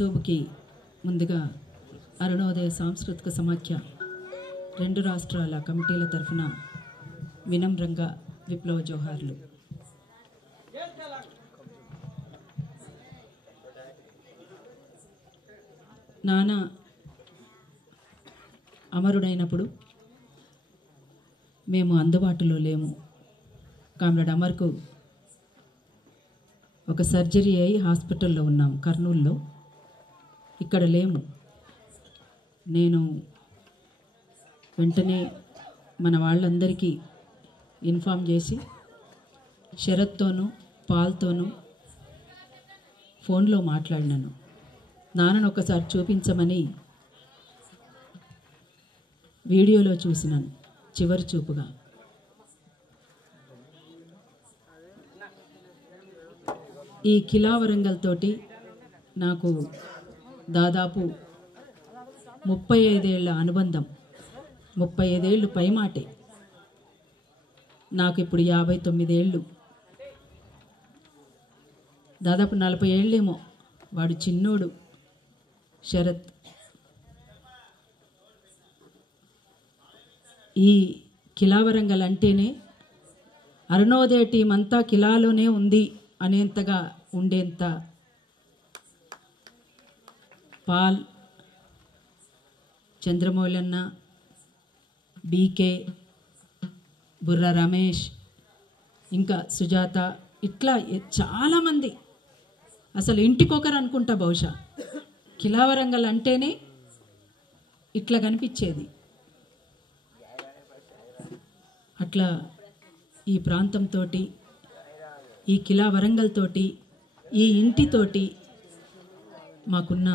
యేసోబుకి ముందుగా అరుణోదయ సాంస్కృతిక సమాఖ్య 2 రాష్ట్రాల కమిటీల తరఫున వినమ్రంగా విప్లవ జోహార్లు. నాన్న అమరుడైనప్పుడు మేము అందుబాటులో లేము. కామ్రేడ్ అమర్కు ఒక సర్జరీ అయి హాస్పిటల్లో ఉన్నాం కర్నూలులో. ఇక్కడ లేము. నేను వెంటనే మన వాళ్ళందరికీ ఇన్ఫామ్ చేసి శరత్తోనూ పాల్తోనూ ఫోన్లో మాట్లాడినాను. నాన్నను ఒకసారి చూపించమని వీడియోలో చూసినాను చివరి చూపుగా. ఈ కిలా వరంగల్ తోటి నాకు దాదాపు 35 ఏళ్ల అనుబంధం. 35 ఏళ్ళు పైమాటే. నాకు ఇప్పుడు 59 ఏళ్ళు. దాదాపు 40 ఏళ్ళేమో. వాడు చిన్నోడు శరత్. ఈ కిలా వరంగల్ అంటేనే అరుణోదయ టీం అంతా కిలాలోనే ఉంది అనేంతగా ఉండేంత పాల్, చంద్రమౌళన్న, బీకే, బుర్ర రమేష్, ఇంకా సుజాత, ఇట్లా చాలామంది. అసలు ఇంటికొకరు అనుకుంటా బహుశా. కిలా వరంగల్ అంటేనే ఇట్లా కనిపించేది. అట్లా ఈ ప్రాంతంతో, ఈ కిలా వరంగల్ తోటి, ఈ ఇంటితోటి మాకున్న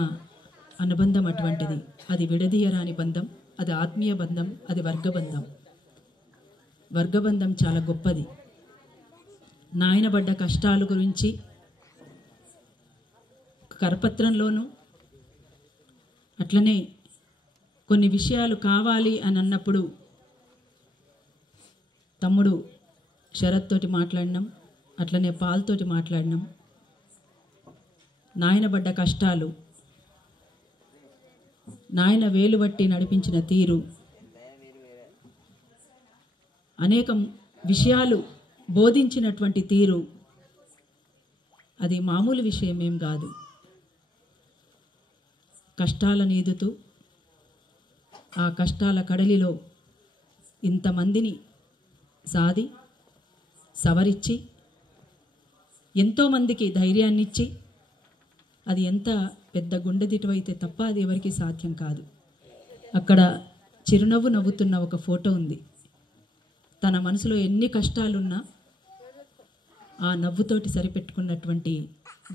అనుబంధం అటువంటిది. అది విడదీయరాని బంధం, అది ఆత్మీయ బంధం, అది వర్గబంధం. వర్గబంధం చాలా గొప్పది. నాయన పడ్డ కష్టాల గురించి కరపత్రంలోనూ, అట్లనే కొన్ని విషయాలు కావాలి అని అన్నప్పుడు తమ్ముడు శరత్ తోటి మాట్లాడినాం, అట్లనే పాల్తోటి మాట్లాడినాం. నాయన పడ్డ కష్టాలు, నాయన వేలుబట్టి నడిపించిన తీరు, అనేక విషయాలు బోధించినటువంటి తీరు, అది మామూలు విషయం ఏం కాదు. కష్టాలను ఈదుతూ ఆ కష్టాల కడలిలో ఇంతమందిని సాది సవరించి ఎంతోమందికి ధైర్యాన్నిచ్చి, అది ఎంత పెద్ద గుండెదిటు అయితే తప్ప అది ఎవరికి సాధ్యం కాదు. అక్కడ చిరునవ్వు నవ్వుతున్న ఒక ఫోటో ఉంది. తన మనసులో ఎన్ని కష్టాలున్నా ఆ నవ్వుతోటి సరిపెట్టుకున్నటువంటి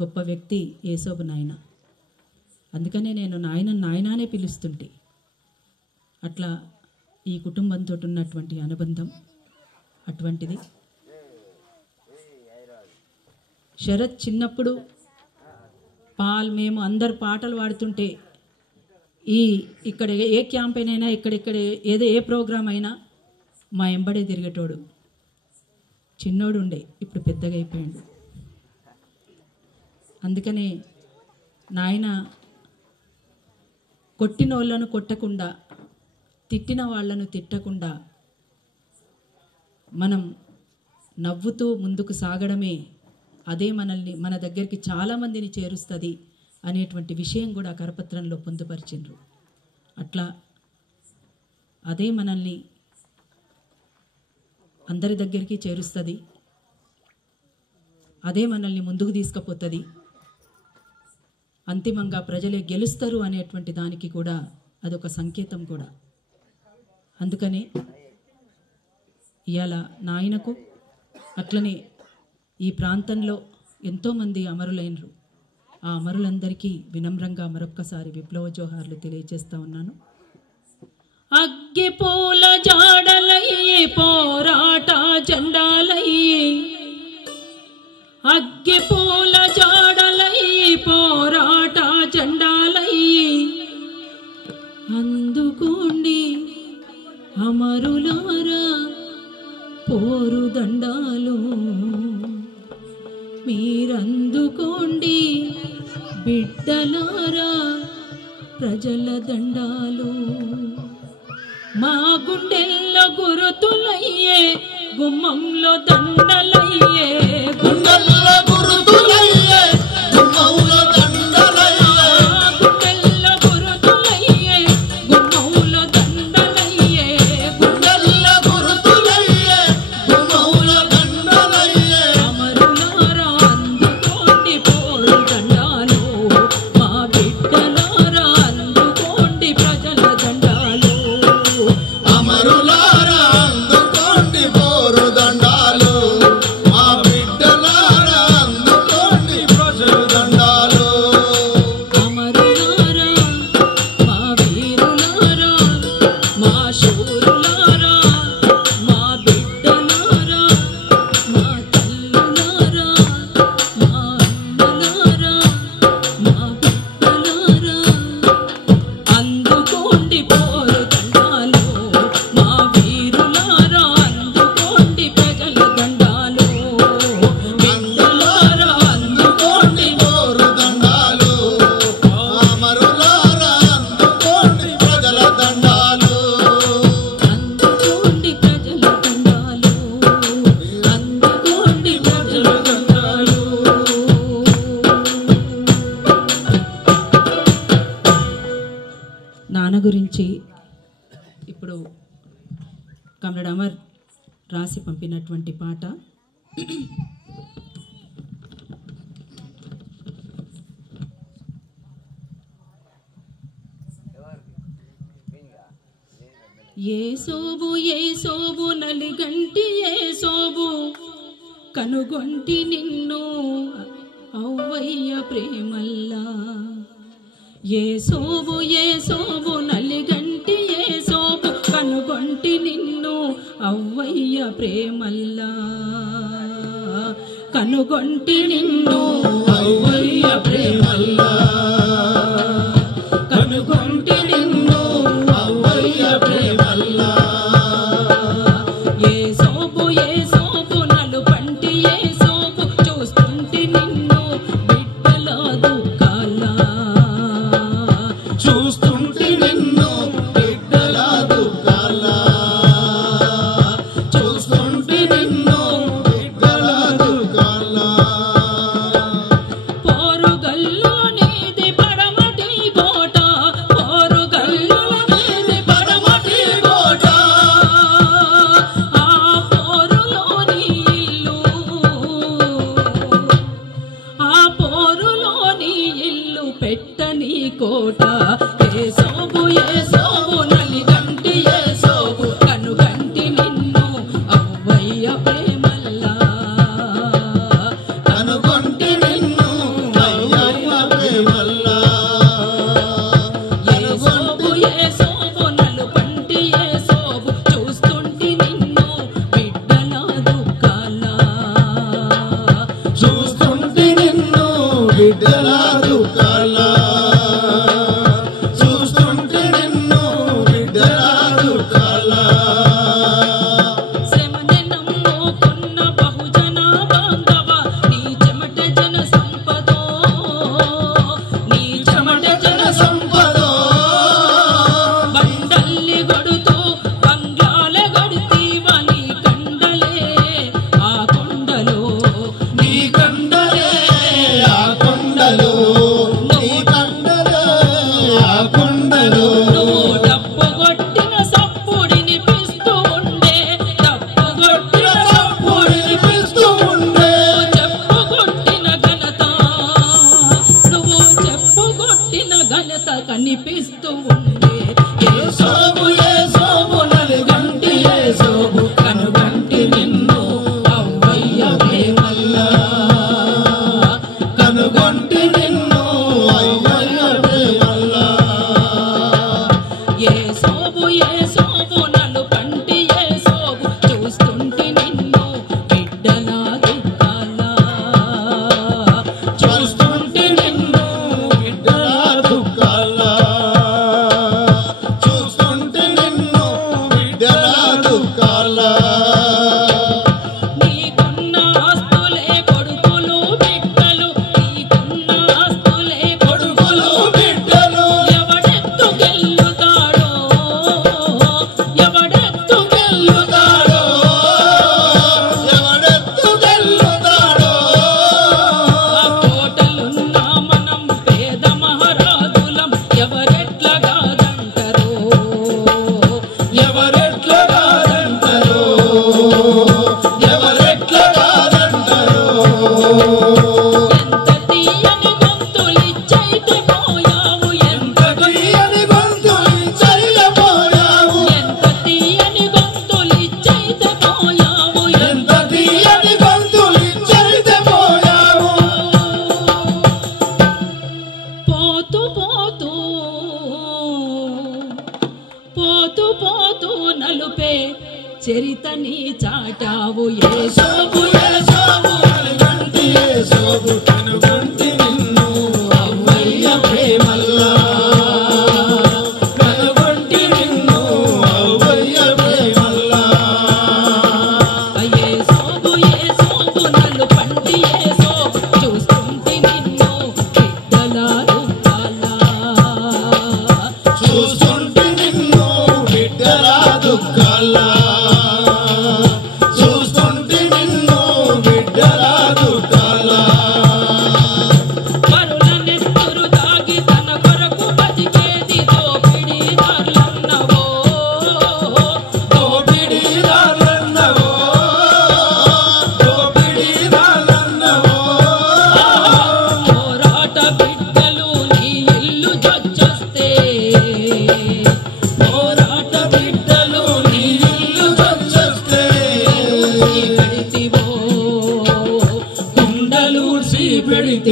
గొప్ప వ్యక్తి యేసోబు నాయన. అందుకనే నేను నాయనానే పిలుస్తుంటే. అట్లా ఈ కుటుంబంతో ఉన్నటువంటి అనుబంధం అటువంటిది. శరత్ చిన్నప్పుడు పాల్, మేము అందరు పాటలు పాడుతుంటే ఇక్కడ ఏ క్యాంపెయిన్ అయినా, ఇక్కడెక్కడ ఏ ప్రోగ్రాం అయినా మా ఎంబడే తిరిగేటోడు. చిన్నోడు ఉండే, ఇప్పుడు పెద్దగా అయిపోయాడు. అందుకనే నాయన కొట్టిన వాళ్ళను కొట్టకుండా, తిట్టిన వాళ్ళను తిట్టకుండా మనం నవ్వుతూ ముందుకు సాగడమే, అదే మనల్ని మన దగ్గరికి చాలామందిని చేరుస్తుంది అనేటువంటి విషయం కూడా కరపత్రంలో పొందుపరిచిండ్రు. అట్లా అదే మనల్ని అందరి దగ్గరికి చేరుస్తుంది, అదే మనల్ని ముందుకు తీసుకుపోతుంది. అంతిమంగా ప్రజలే గెలుస్తారు అనేటువంటి దానికి కూడా అదొక సంకేతం కూడా. అందుకనే ఇవాళ నాయనకు, అట్లనే ఈ ప్రాంతంలో ఎంతోమంది అమరులైనరు. ఆ అమరులందరికీ వినమ్రంగా మరొక్కసారి విప్లవ జోహార్లు తెలియజేస్తా ఉన్నాను. అగ్గిపూల జాడలయ్యి పోరాట జెండాలయ్యి, అగ్గిపూల జాడలయ్యి పోరాట జెండాలయ్యి, అందుకోండి అమరులారా పోరు దండాలు, మీరందుకోండి బిడ్డలారా ప్రజల దండాలు మా గుండెల్లో గురుతులయ్యే గుమ్మంలో దండలయ్యే గుండెల్లో గురుతులయ్యే గుమ్మంలో దండలయ్యే గుండెల్లో గురుతులయ్యే గుమ్మంలో దండలయ్యే గుండెల్లో గురుతులయ్యే గుమ్మంలో దండలయ్యే అమరులారా అందుకోండి పోరు దండాలు మా బిడ్డలారా అందుకోండి ప్రజల దండాలు అమరులారా అందుకోండి పోరు దండాలు మా బిడ్డలారా అందుకోండి ప్రజల దండాలు అమరులారా మా వీరులారా మా శూరులారా మా బిడ్డలారా మా తల్లులారా మా అమ్మలారా మా బిడ్డలారా అందుకోండి పోరు దండాలు మా వీరులారా అందుకోండి ప్రజల దండాలు బిడ్డలారా అందుకోండి పోరు దండాలు అమరులారా అందుకోండి ప్రజల దండాలు అందుకోండి ప్రజల దండాలు అందుకోండి ప్రజల దండాలు నాన్న గురించి ఇప్పుడు కమ్రేడ్ అమర్ రాసి పంపినటువంటి పాట ఏ సోబు నలిగంటి ఏ సోబు కనుగొంటి నిన్ను అవ్వయ్య ప్రేమల్లా ఏ సోబు నలిగంటి ఏ సోబు కనుగొంటి నిన్ను అవ్వయ్య ప్రేమల్లా కనుగొంటి నిన్ను అవ్వయ్య ప్రేమల్లా కనుగొంటి నిన్ను అవ్వయ్య ప్రేమల్లా ఏ సోబు నలుపంటి ఏ సోబు చూస్తుంటి నిన్ను బిడ్డల దుఃఖాలా చూస్తుంటే నిన్ను బిడ్డల దుఃఖాలా చూస్తుంటే నిన్ను బిడ్డల దుఃఖాలా పోరుగల్లు నీది పడమ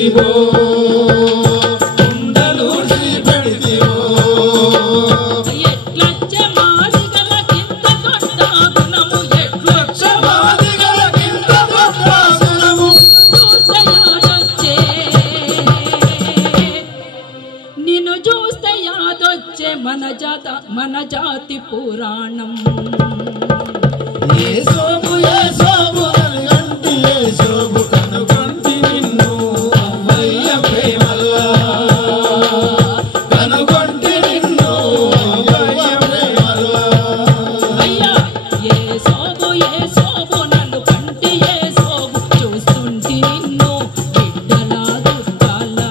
పెడితివో కుండలు పెడితివో ఎట్లచ్చే మాదిగల కింద దొడ్డ గుణము ఎట్లచ్చే మాదిగల కింద దొడ్డ గుణము చూస్తే యాదొచ్చే నిన్ను చూస్తే యాదొచ్చే మన జాతి పురాణం ఏ సోము నలుగంటి ఏ సోము కనుగొంటి నిన్ను అవ్వయ్య ప్రేమల్లా కనుగొంటి నిన్ను అవ్వయ్య ప్రేమల్లా అయ్యా ఏ సోబు నన్ను కంటి ఏ సోబు చూస్తుంటి నిన్ను బిడ్డలా దుఃఖాలా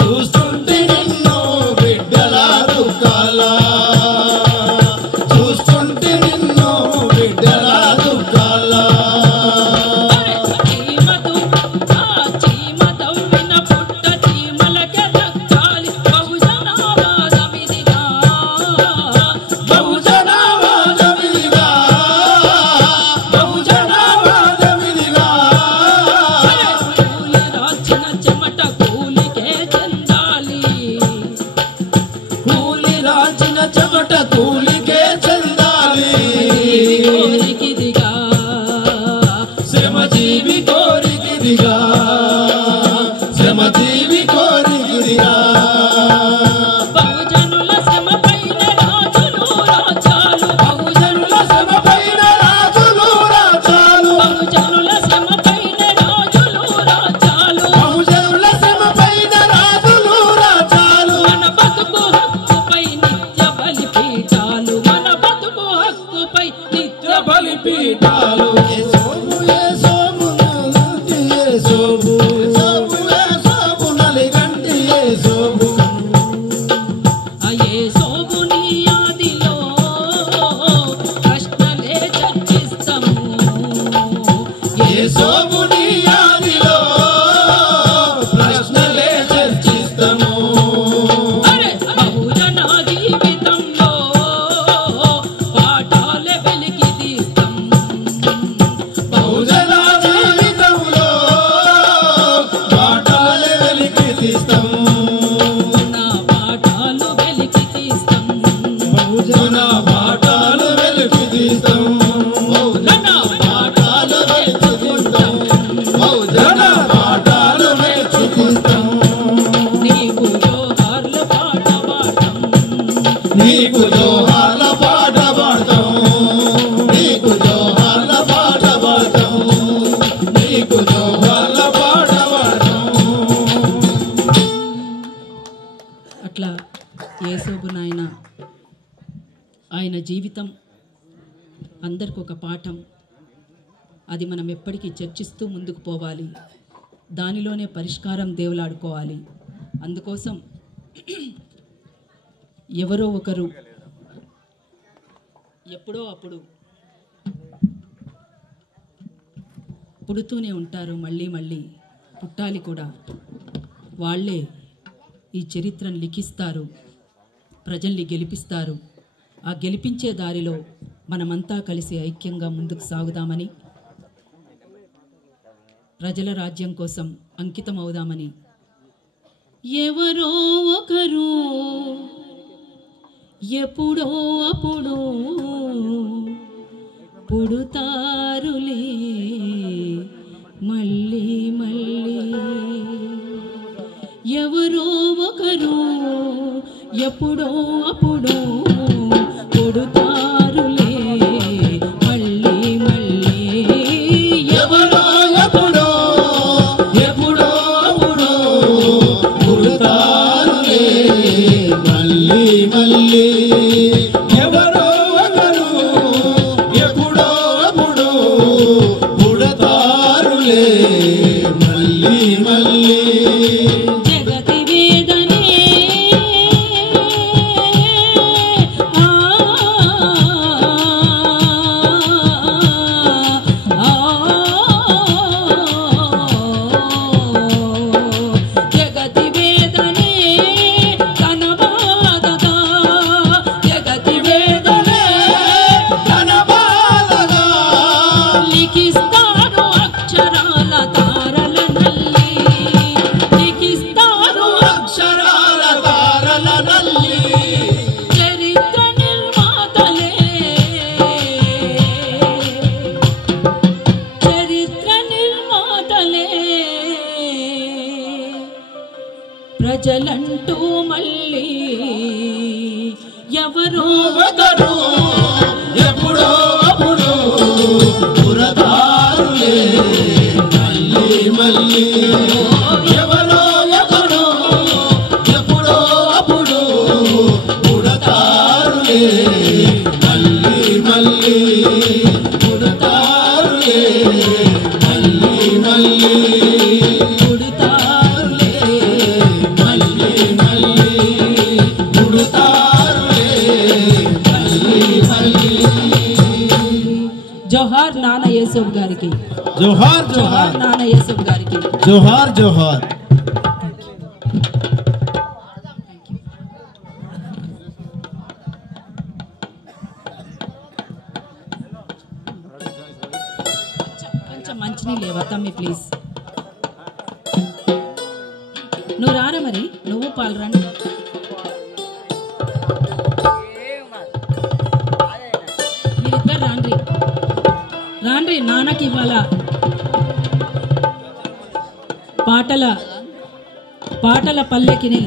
చూస్తుంటే నిన్ను బిడ్డలా దుఃఖాలా చూస్తుంటే నిన్ను బిడ్డలా దుఃఖాలా చీమదవ్విన పుట్ట చీమలకే దక్కాలి బహుజనవాదమిదిగా బహుజనవాదమిదిగా బహుజనవాదమిదిగా కూలి రాచిన చెమట కూలికే చెందాలి కూలి రాచిన చెమట కూలికే చెందాలి కోరికిదిగా శ్రమజీవి కోరికిదిగా శ్రమజీవి కోరికిదిగా బహుజనుల శ్రమపైన రాజులు రాజాలు బహుజనుల శ్రమపైన రాజులు రాజాలు బహుజనుల శ్రమపైన రాజులు రాజాలు బహుజనుల శ్రమపైన రాజులు రాజాలు మన బతుకు హక్కుపై నిత్య బలిపీఠాలు మన బతుకు హక్కుపై నిత్య బలిపీఠాలు ఏ సోము నలుగంటి ఏ సోము నలుగంటి ఏ సోము అయే సోబు నీ ఆదిలో ప్రశ్నలే చర్చిస్తాము ఏ సోము నీ ఆదిలో ప్రశ్నలే చర్చిస్తాము అరే బహుజన జీవితంలో పాఠాలే వెలికి తీస్తాం బహుజన జీవితంలో పాఠాలే వెలికి తీస్తాం నా పాఠాలు వెలికి తీస్తాం బహుజన పాఠాలు వెలికి తీస్తాం బహుజన పాఠాలు వెలికి తీస్తాం బహుజన పాఠాలు వెలికి తీస్తాం నీకు జోహార్లు పాట పాడతాం నీకు జోహార్ల పాట పాడతాం నీకు జోహార్ల పాట పాడతాం నీకు జోహార్ల పాట పాడతాం అట్లా యేసోబు నాయన ఆయన జీవితం అందరికి ఒక పాఠం. అది మనం ఎప్పటికీ చర్చిస్తూ ముందుకు పోవాలి. దానిలోనే పరిష్కారం దేవులాడుకోవాలి. అందుకోసం ఎవరో ఒకరు ఎప్పుడో అప్పుడు పుడుతూనే ఉంటారు, మళ్ళీ మళ్ళీ పుట్టాలి కూడా. వాళ్ళే ఈ చరిత్రను లిఖిస్తారు, ప్రజల్ని గెలిపిస్తారు. ఆ గెలిపించే దారిలో మనమంతా కలిసి ఐక్యంగా ముందుకు సాగుదామని, ప్రజల రాజ్యం కోసం అంకితం అవుదామని. ఎవరో ఒకరు ఎప్పుడో అప్పుడు పుడుతారులే మళ్ళీ మళ్ళీ. ఎవరో ఒకరు ఎప్పుడో అప్పుడు పుడుతారులే మళ్ళీ మళ్ళీ. ఎవరో ఎప్పుడో ఎప్పుడో అప్పుడు పుడతారులే మళ్ళీ మళ్ళీ. ఎవరో ఒకరు ఎప్పుడో అప్పుడు పుడతారులే మళ్ళీ మళ్ళీ. జగతి వేదనే ఆ జగతి వేదనే తన బాధగా, జగతి వేదనే తన బాధగా లిఖిస్తూ గారికి, జోహార్ జోహార్, నాన్న యేసప్ గారికి జోహార్ జోహార్. కొంచెం మంచినీళ్ళు లేవా తమ్మి ప్లీజ్. నువ్వు రారా మరి, నువ్వు పాలు రండి. మీరిద్దరు రాండ్రి రాండ్రి, నాన్నకి ఇవ్వాలా. పాటల పల్లెకిని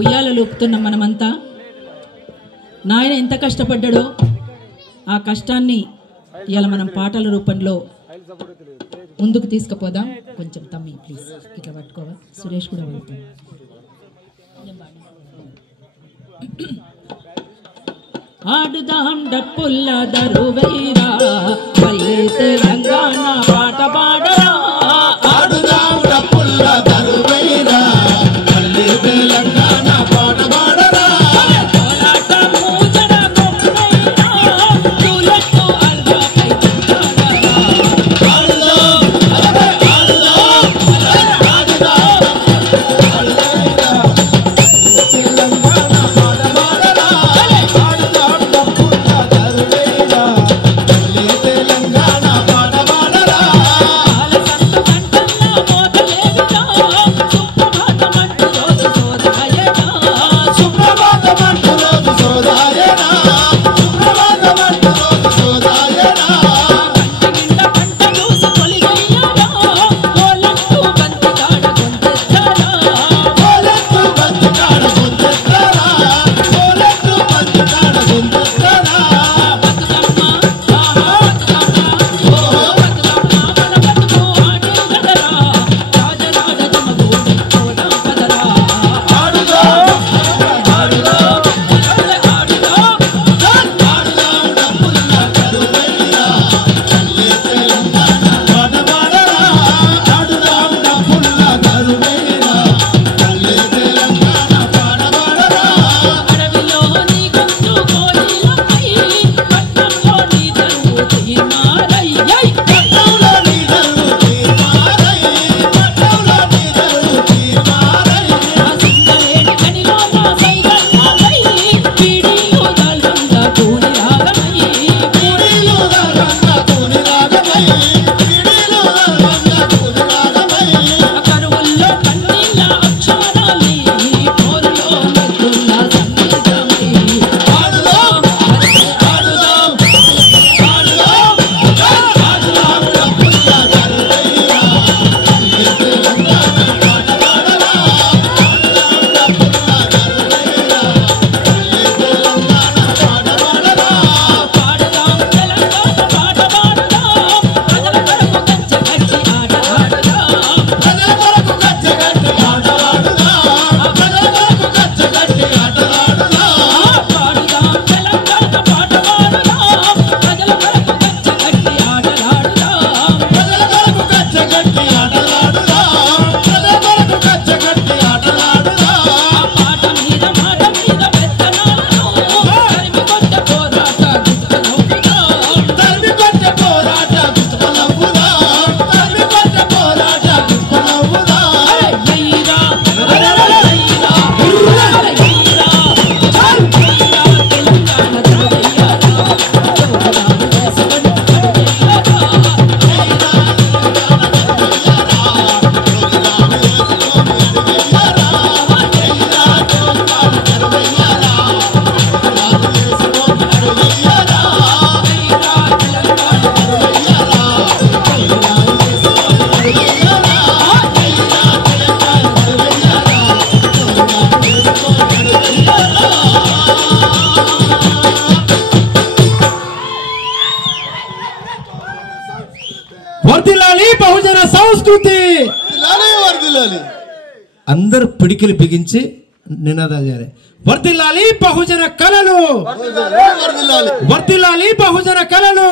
ఉయ్యాలూపుతున్నాం మనమంతా. నాయన ఎంత కష్టపడ్డాడో ఆ కష్టాన్ని ఇవాళ మనం పాటల రూపంలో ముందుకు తీసుకుపోదాం. కొంచెం తమ్మి ప్లీజ్ ఇట్లా పట్టుకోవా, సురేష్ కూడా పడుతుంది. ఆడుదాం డప్పుల్ల దరువైరా, మళ్ళీ తెలంగాణ పాట పాడరా. ఆడుదాం డప్పుల్ల దరువైరా, మళ్ళీ తెలంగాణ పాట పాడరా. కోలాట మూజర కొమ్మైరా, పూలతో అల్వాపై చుట్టాడరా. ఆడుదాం ఆడుదాం ఆడుదాం ఆడుదాం తెలంగాణ పాట పాడరా. ఆడుదాం డప్పుల్ల దరువైరా, మళ్ళీ తెలంగాణ పాట పాడరా. సుప్రభాతమంటూ రోజు సోదాయనా, సుప్రభాతమంటూ రోజు సోదాయనా. కోలెత్తు బంతికాడ గొంతెత్తరా, కోలెత్తు బంతికాడ గొంతెత్తరా. వర్ధిల్లాలి బహుజన సంస్కృతి, అందరు పిడికిలు బిగించి నినాదాలు చేయాలి. వర్ధిల్లాలి బహుజన కళలు, వర్ధిల్లాలి బహుజన కళలు.